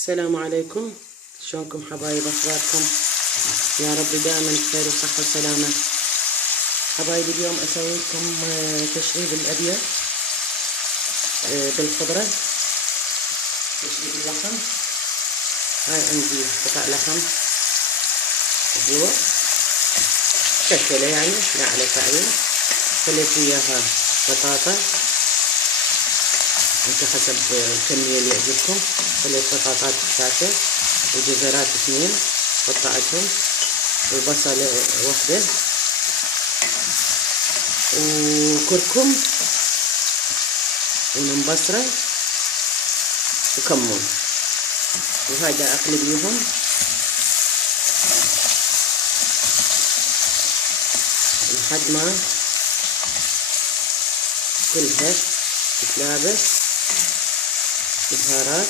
السلام عليكم. شلونكم حبايب؟ اخباركم؟ يا رب دائما بخير وصحة وسلامة. حبايب اليوم اسوي لكم تشريب الابيض بالخضرة، تشريب اللحم. هاي عندي قطع لحم ضلوع مشكلة يعني لا على تعيين. خليت وياها بطاطا انت حسب الكمية اللي يعجبكم. خليت بطاطات 3 وجزرات 2 قطعتهم وبصلة 1 وكركم ومنبصرة وكمون، وهذا اقلب بيهم لحد ما كلها تتلابس بهارات.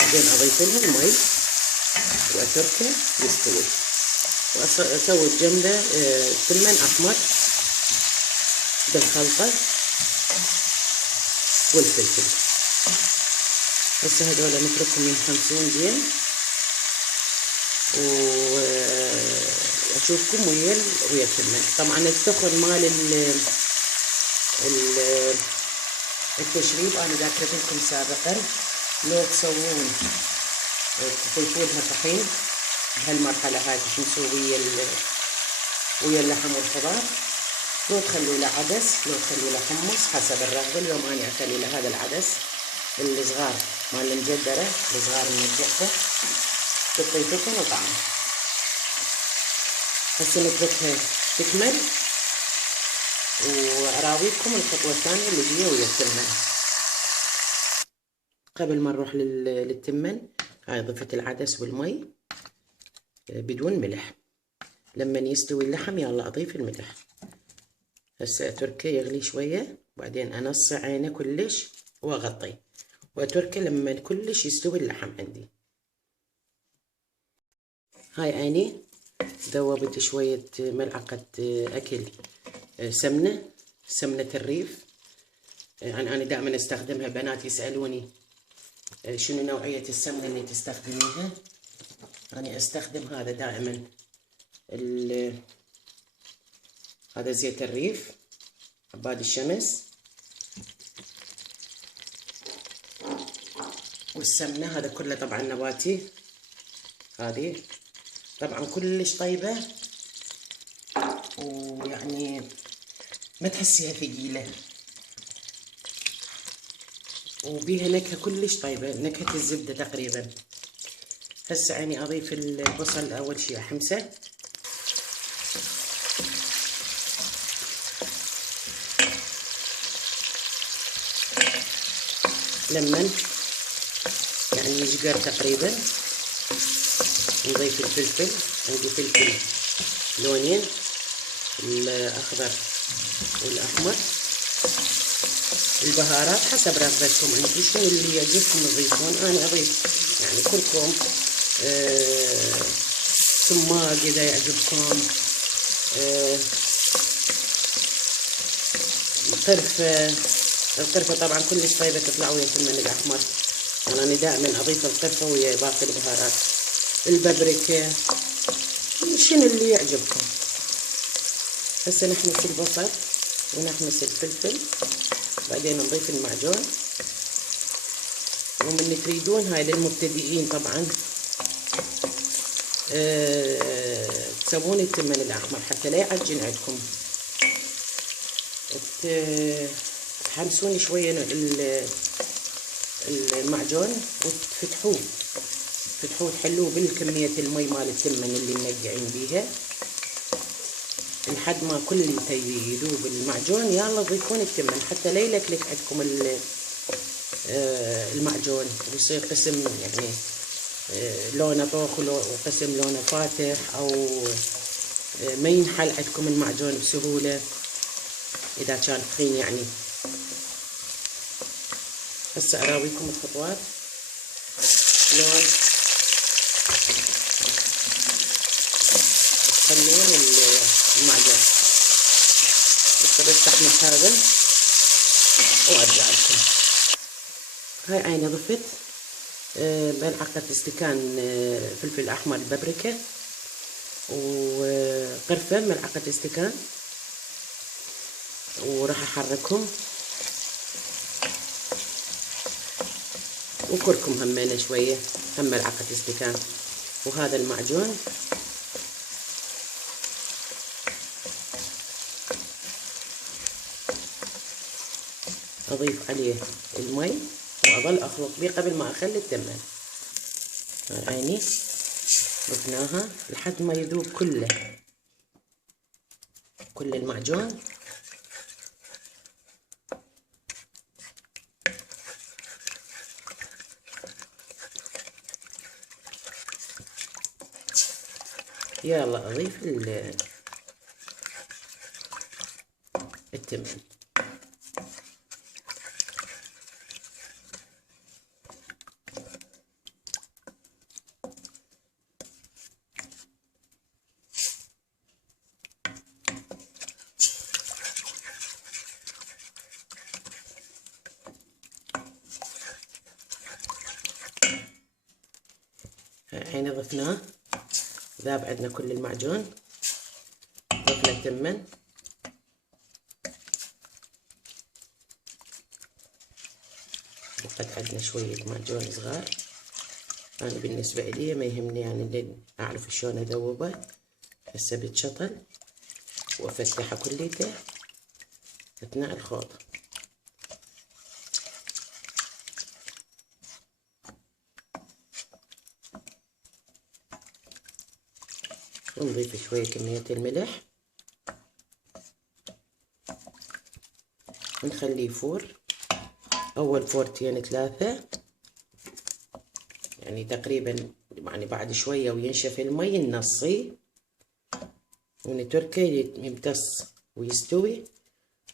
بعدين اضيف لها المي واتركه يستوي، واسوي بجنبه تمن احمر بالخلطة والفلفل. هسه هذول نتركهم ينحمسون زين واشوفكم ويا التمن. طبعا السخن مال التشريب انا ذاكرت لكم سابقا، لو تسوون تضيفونها طحين بهالمرحله هاي نسوي ويا اللحم والخضار، لو تخلوا له عدس، لو تخلوا له حمص حسب الرغبه. اليوم انا اخلي له هذا العدس الصغار مال المجدره الصغار المنجحه تطيفتهم وطعم. هسه نتركها تكمل واراويكم الخطوه الثانيه اللي هي ويا التمن. قبل ما نروح للتمن هاي ضفت العدس والمي بدون ملح. لما يستوي اللحم يلا اضيف الملح. هسه اتركه يغلي شويه وبعدين انص عينه كلش واغطي واتركه لما كلش يستوي اللحم عندي. هاي عيني ذوبت شويه ملعقه اكل سمنه الريف. يعني انا دائما استخدمها، بنات يسالوني شنو نوعيه السمنه اللي تستخدميها. أنا أستخدم هذا دائما، هذا زيت الريف عباد الشمس، والسمنة هذا كله طبعا نباتي. هذه طبعا كلش طيبة ويعني ما تحسيها ثقيلة وبيها نكهة كلش طيبة، نكهة الزبدة تقريبا. هسه عيني اضيف البصل اول شي احمسه، لمن يعني يشقر تقريبا. نضيف الفلفل، عندي فلفل لونين الاخضر والاحمر. البهارات حسب رغبتكم، عندي شنو اللي يعجبكم تضيفون. انا اضيف يعني كركم، سماق اذا يعجبكم، القرفة طبعا كلش طيبة تطلع ويا التمن الاحمر. انا دائما اضيف القرفة ويا باقي البهارات، البابريكا، شنو اللي يعجبكم. هسه نحمس البصل ونحمس الفلفل، بعدين نضيف المعجون. ومن تريدون هاي للمبتدئين طبعا تسوون التمن الاحمر حتى لا يعجن عندكم. تحمسون شويه المعجون وتفتحوه تحلوه بالكميه المي مال التمن اللي منقعين بيها لحد ما كل يذوب المعجون. يلا ضيفون التمن حتى لا يلكلك عندكم المعجون ويصير قسم يعني لونه طوخ وقسم لونه فاتح، او ما ينحل عندكم المعجون بسهوله اذا كان تخين يعني. هسه اراويكم الخطوات شلون تخلون المعجون. بس احمس هذا وارجع لكم. هاي عيني ضفت ملعقة استكان فلفل أحمر بابريكا، وقرفة ملعقة استكان، وراح أحركهم، وكركم همينة شوية، هم ملعقة استكان. وهذا المعجون أضيف عليه المي وأظل أخلط بيه قبل ما أخلي التمن. عيني ضفناها لحد ما يذوب كله، كل المعجون. يلا أضيف التمن. الحين ضفناه، ذاب عندنا كل المعجون، ضفنا التمن، وقد عندنا شوية معجون صغار. أنا بالنسبة إلي ما يهمني يعني لين أعرف شلون أذوبه. هسه بتشطل وأفتحه كليته أثناء الخوض. ونضيف شوية كمية الملح، ونخليه يفور أول فورتين ثلاثة، يعني تقريبا يعني بعد شوية وينشف المي ننصيه ونتركه يمتص ويستوي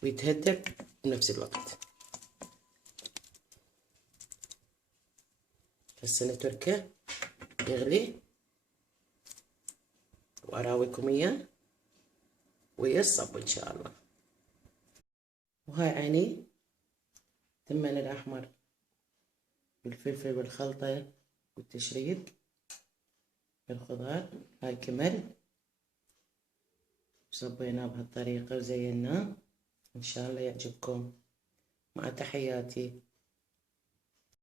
ويتهدى بنفس الوقت. هسه نتركه يغلي وأراويكم إياه ويصب إن شاء الله. وهاي عيني التمن الأحمر بالفلفل والخلطة والتشريد بالخضار. هاي كمل صبيناه بهالطريقة وزيناه. إن شاء الله يعجبكم. مع تحياتي.